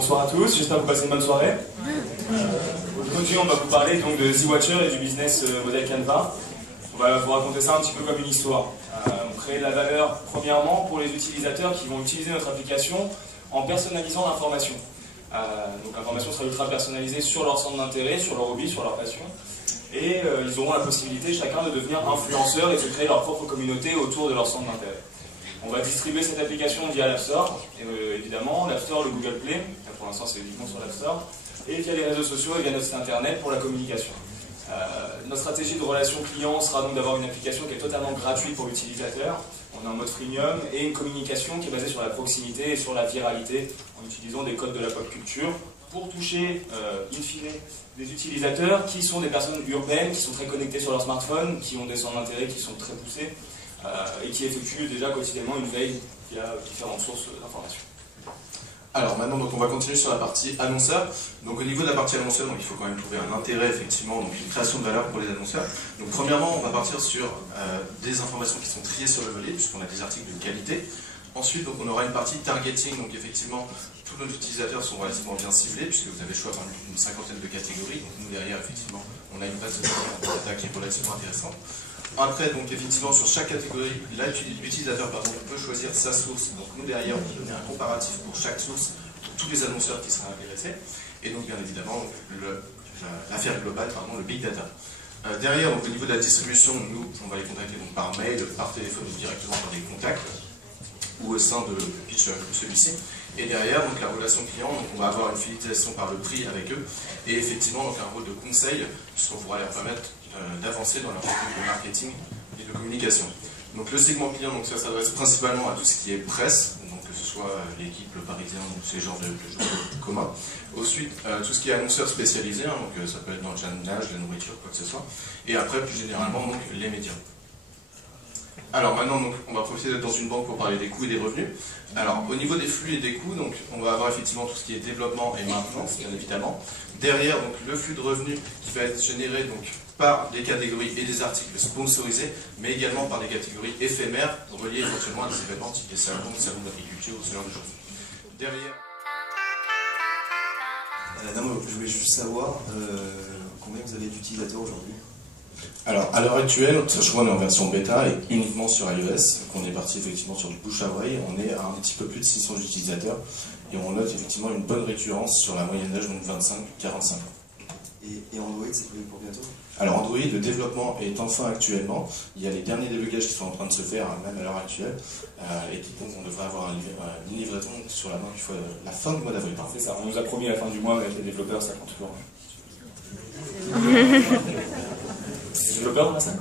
Bonsoir à tous, j'espère que vous passez une bonne soirée. Aujourd'hui, on va vous parler donc de Z-Watcher et du business model Canva. On va vous raconter ça un petit peu comme une histoire. On crée de la valeur, premièrement, pour les utilisateurs qui vont utiliser notre application en personnalisant l'information. Donc l'information sera ultra personnalisée sur leur centre d'intérêt, sur leur hobby, sur leur passion. Et ils auront la possibilité, chacun, de devenir influenceur et de créer leur propre communauté autour de leur centre d'intérêt. On va distribuer cette application via l'App Store, évidemment, l'App Store, le Google Play, pour l'instant c'est uniquement sur l'App Store, et via les réseaux sociaux et via notre site internet pour la communication. Notre stratégie de relation client sera donc d'avoir une application qui est totalement gratuite pour l'utilisateur. On a un mode freemium et une communication qui est basée sur la proximité et sur la viralité en utilisant des codes de la pop culture pour toucher, in fine, des utilisateurs qui sont des personnes urbaines, qui sont très connectées sur leur smartphone, qui ont des centres d'intérêt qui sont très poussés et qui effectuent déjà quotidiennement une veille via différentes sources d'informations. Alors maintenant, donc, on va continuer sur la partie annonceur. Donc au niveau de la partie annonceur, donc, il faut quand même trouver un intérêt, effectivement, donc une création de valeur pour les annonceurs. Donc premièrement, on va partir sur des informations qui sont triées sur le volet, puisqu'on a des articles de qualité. Ensuite, donc, on aura une partie targeting, donc effectivement, tous nos utilisateurs sont relativement bien ciblés, puisque vous avez le choix parmi une cinquantaine de catégories. Donc nous, derrière, effectivement, on a une base de données qui est relativement intéressante. Après, donc effectivement, sur chaque catégorie, l'utilisateur peut choisir sa source. Donc nous, derrière, on peut donner un comparatif pour chaque source, pour tous les annonceurs qui seraient intéressés. Et donc, bien évidemment, l'affaire globale, le big data. Derrière, donc, au niveau de la distribution, nous, on va les contacter donc, par mail, par téléphone ou directement par des contacts, ou au sein de pitch comme celui-ci. Et derrière, donc, la relation client, donc, on va avoir une fidélisation par le prix avec eux, et effectivement, donc, un rôle de conseil, puisqu'on pourra leur permettre d'avancer dans leur technique de marketing et de communication. Donc le segment client, donc, ça s'adresse principalement à tout ce qui est presse, donc que ce soit l'équipe, le Parisien, donc ces genres de communs. Ensuite, tout ce qui est annonceur spécialisé, hein, donc ça peut être dans le jardinage, la nourriture, quoi que ce soit. Et après, plus généralement, donc, les médias. Alors maintenant, donc, on va profiter d'être dans une banque pour parler des coûts et des revenus. Alors au niveau des flux et des coûts, donc, on va avoir effectivement tout ce qui est développement et maintenance, bien évidemment. Derrière, donc, le flux de revenus qui va être généré donc, par des catégories et des articles sponsorisés, mais également par des catégories éphémères reliées éventuellement à des événements type des salons d'agriculture ou ce genre de choses. Derrière... Non, je voulais juste savoir combien vous avez d'utilisateurs aujourd'hui. Alors, à l'heure actuelle, sachant qu'on est en version bêta et uniquement sur iOS, qu'on est parti effectivement sur du bouche à oreille, on est à un petit peu plus de 600 utilisateurs et on note effectivement une bonne récurrence sur la moyenne d'âge, donc 25-45 ans. Et Android, c'est prévu pour bientôt? Alors Android, le développement est enfin actuellement. Il y a les derniers débugages qui sont en train de se faire, même à l'heure actuelle, et qui donc on devrait avoir une livraison sur la main la fin du mois d'avril. C'est ça, on nous a promis à la fin du mois, mais avec les développeurs, ça compte toujours. Les développeurs, on a ça?